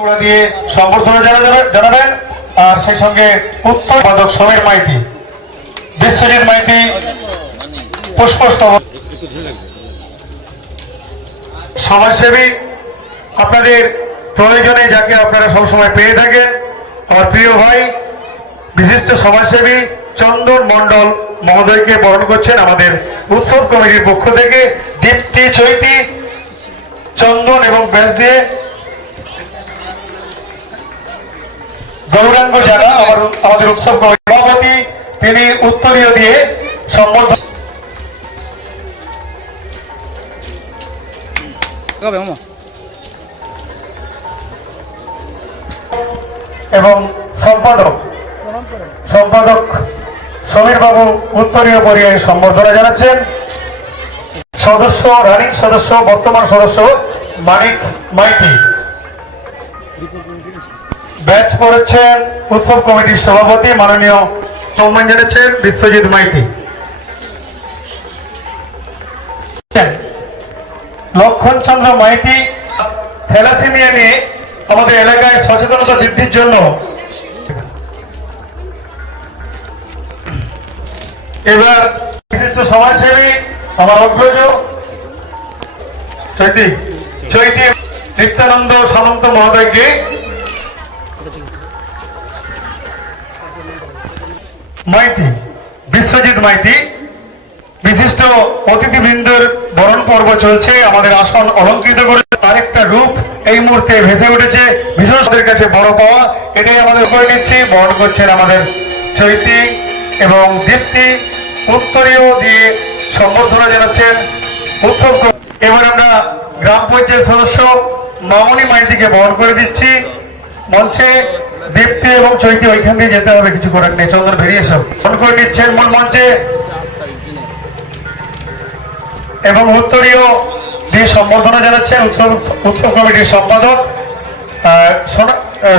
তোড়া দিয়ে সম্বর্ধনা জানা- জানাবেন। আর সেই সঙ্গে উত্তর বাদক সমীর মাইতি। বিশ্বজিৎ মাইতি পুষ্পস্তব সমাজসেবী, আপনাদের প্রয়োজনে যাকে আপনারা সবসময় পেয়ে থাকেন, আমার প্রিয় ভাই, বিশিষ্ট সমাজসেবী চন্দন মণ্ডল মহোদয়কে বরণ করছেন আমাদের উৎসব কমিটির পক্ষ থেকে দীপ্তি চৈতি, চন্দন এবং ব্যাস দিয়ে গৌরাঙ্গ জানা আমার আমাদের উৎসব সভাপতি, তিনি উত্তরীয় দিয়ে সম্বোধন এবং সম্পাদক সম্পাদক সমীর বাবু উত্তরীয় পরিয়ে সম্বর্ধনা জানাচ্ছেন। সদস্য, রানিং সদস্য, বর্তমান সদস্য মানিক মাইতি। ব্যাচ করেছেন উৎসব কমিটির সভাপতি মাননীয় সম্মান জানাচ্ছেন বিশ্বজিৎ মাইতি। লক্ষণ চন্দ্র মাইতি থ্যালাসেমিয়া নিয়ে আমাদের এলাকায় সচেতনতা বৃদ্ধির জন্য এবার বিশিষ্ট সমাজসেবী আমার অগ্রজ চৈতি চৈতি নিত্যানন্দ সামন্ত মহোদয়কে মাইতি, বিশ্বজিৎ মাইতি, বিশিষ্ট অতিথিবৃন্দের বরণ পর্ব চলছে, আমাদের আসন অলঙ্কৃত করে আরেকটা রূপ এই মুহূর্তে ভেসে উঠেছে বিশেষদের কাছে বড় পাওয়া, এটাই আমাদের করে নিচ্ছি, বরণ করছেন আমাদের চৈতি এবং দীপ্তি, উত্তরীয় দিয়ে সম্বর্ধনা জানাচ্ছেন ক- এবার আমরা গ্রাম পঞ্চায়েত সদস্য মামনি মাইতিকে বরণ করে দিচ্ছি, মঞ্চে দীপ্তি এবং চৈতি ওইখান দিয়ে যেতে হবে, কিছু করার নেই। চন্দ্র বেরিয়ে সব বহন করে নিচ্ছেন মূল মঞ্চে। এবং উত্তরীয় দিয়ে সম্বর্ধনা জানাচ্ছেন উৎসব উৎসব কমিটির সম্পাদক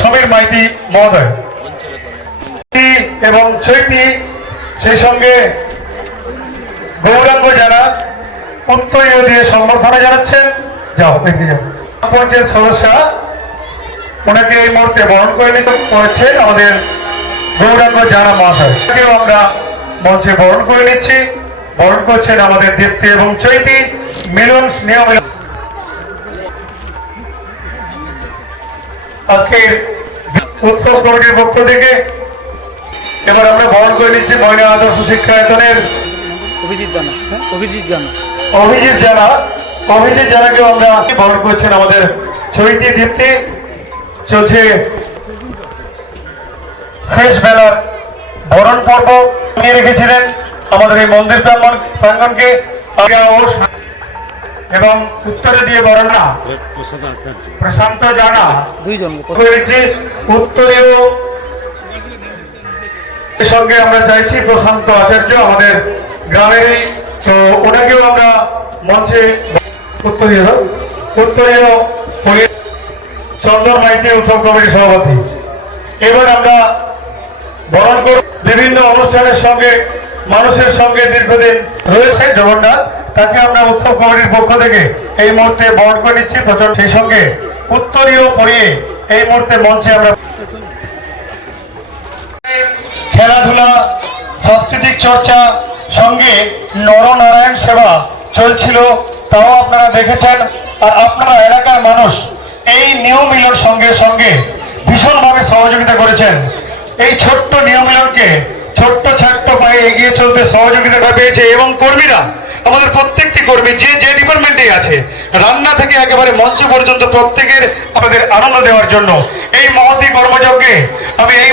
সমীর মাইতি মহোদয়। এবং চৈতি সেই সঙ্গে গৌরাঙ্গ যারা, উত্তরীয় দিয়ে সম্বর্ধনা জানাচ্ছেন। যাও দেখে যাও। পঞ্চায়েত সদস্য ওনাকে এই মুহূর্তে বরণ করে নিতে করেছেন আমাদের গৌরাঙ্গ জানা মহাশয়। তাকেও আমরা মঞ্চে বরণ করে নিচ্ছি। বরণ করছেন আমাদের দীপ্তি এবং চৈতি। মিলন স্নেহ আজকের উৎসব কমিটির পক্ষ থেকে এবার আমরা বরণ করে নিচ্ছি মহিলা আদর্শ শিক্ষায়তনের অভিজিৎ জানা। অভিজিৎ জানা। অভিজিৎ জানা। অভিজিৎ জানাকেও আমরা বরণ করছেন আমাদের চৈতি দীপ্তি। চলছে শেষ বেলার বরণ পর্ব নিয়ে রেখেছিলেন আমাদের এই মন্দির প্রাঙ্গণকে এবং উত্তরে দিয়ে বরণ। প্রশান্ত জানা। দুইজন। হয়েছে উত্তরীয় এর সঙ্গে আমরা চাইছি প্রশান্ত আচার্য আমাদের গ্রামেরই। তো ওনাকেও আমরা মঞ্চে উত্তরীয় উত্তরীয় চন্দন মাইতি উৎসব কমিটির সভাপতি। এবার আমরা বরণ করব। বিভিন্ন অনুষ্ঠানের সঙ্গে, মানুষের সঙ্গে দীর্ঘদিন রয়েছে জগন্নাথ। তাকে আমরা উৎসব কমিটির পক্ষ থেকে এই মুহূর্তে বরণ করে নিচ্ছি। প্রচণ্ড সেই সঙ্গে উত্তরীয় পরিয়ে এই মুহূর্তে মঞ্চে আমরা খেলাধুলা, সাংস্কৃতিক চর্চা, সঙ্গে নরনারায়ণ সেবা চলছিল, তাও আপনারা দেখেছেন। আর আপনারা এলাকার মানুষ এই নিয়ম মিলন সঙ্গে সঙ্গে ভীষণভাবে সহযোগিতা করেছেন। এই ছোট্ট নিয়ম মিলনকে ছোট্ট ছাট্ট পায়ে এগিয়ে চলতে সহযোগিতা পেয়েছে এবং কর্মীরা, আমাদের প্রত্যেকটি কর্মী, যে যে ডিপার্টমেন্টে আছে, রান্না থেকে একেবারে মঞ্চ পর্যন্ত প্রত্যেকের আমাদের আনন্দ দেওয়ার জন্য এই মহতি কর্মযজ্ঞে আমি এই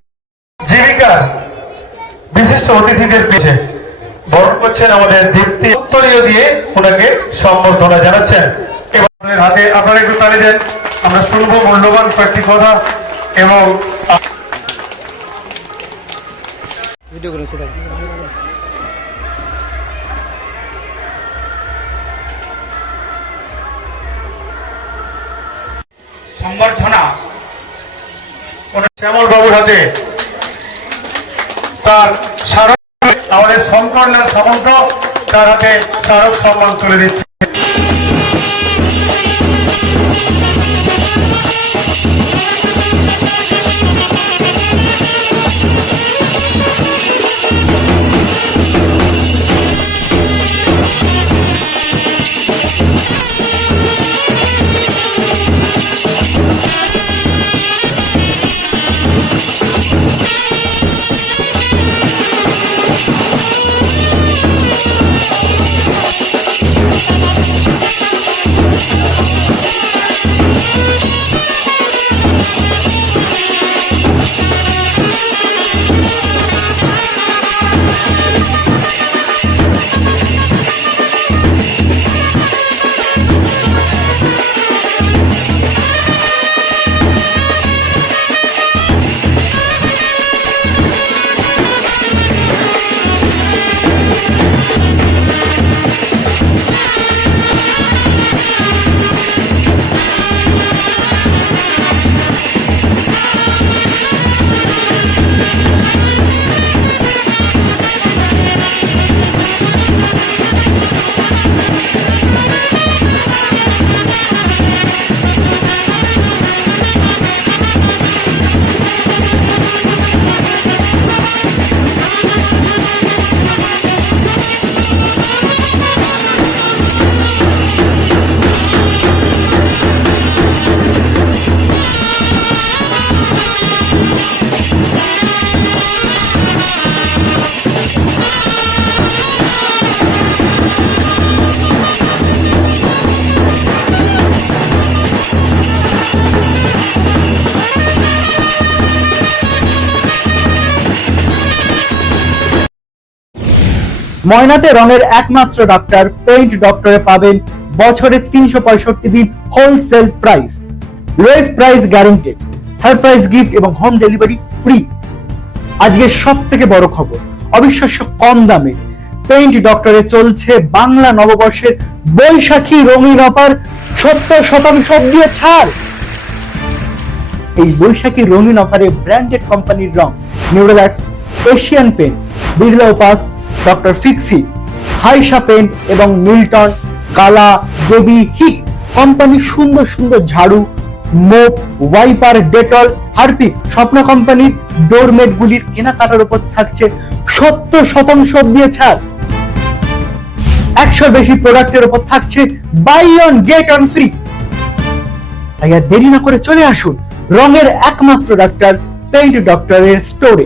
জীবিকার বিশিষ্ট অতিথিদের পেয়েছে। বরণ করছেন আমাদের দীপ্তি উত্তরীয় দিয়ে ওনাকে সম্বর্ধনা জানাচ্ছেন। এবং হাতে আপনারা একটু তালি দেন। আমরা শুনব মূল্যবান কয়েকটি কথা এবং ভিডিও করেছে সম্বর্ধনা শ্যামল বাবুর হাতে তার স্মারক আমাদের শঙ্করলাল সামন্ত তার হাতে স্মারক সম্মান তুলে দিচ্ছে। ময়নাতে রঙের একমাত্র ডক্টর পেইন্ট ডক্টরে পাবেন বছরে তিনশো পঁয়ষট্টি দিন wholesale price lowest price guaranteed surprise gift এবং হোম ডেলিভারি ফ্রি আজকে সব থেকে বড় খবর, অবিশ্বাস্য কম দামে পেইন্ট ডক্টরে চলছে বাংলা নববর্ষের বৈশাখী রঙিন অফার, সত্তর শতাংশ দিয়ে ছাড়। এই বৈশাখী রঙিন অফারে ব্র্যান্ডেড কোম্পানির রং Nerolac Asian paint Birla Opus doctor Fixit হাইসা pen এবং মিল্টন, কালা, দেবী হিক কোম্পানির সুন্দর সুন্দর ঝাড়ু, মোপ, ওয়াইপার, ডেটল, হারপিক, স্বপ্ন কোম্পানির ডোরমেট গুলির কেনাকাটার উপর থাকছে সত্তর শতাংশ দিয়ে ছাড়। একশোর বেশি প্রোডাক্টের উপর থাকছে buy one get one free তাই আর দেরি না করে চলে আসুন রঙের একমাত্র ডাক্তার পেইন্ট ডক্টরের স্টোরে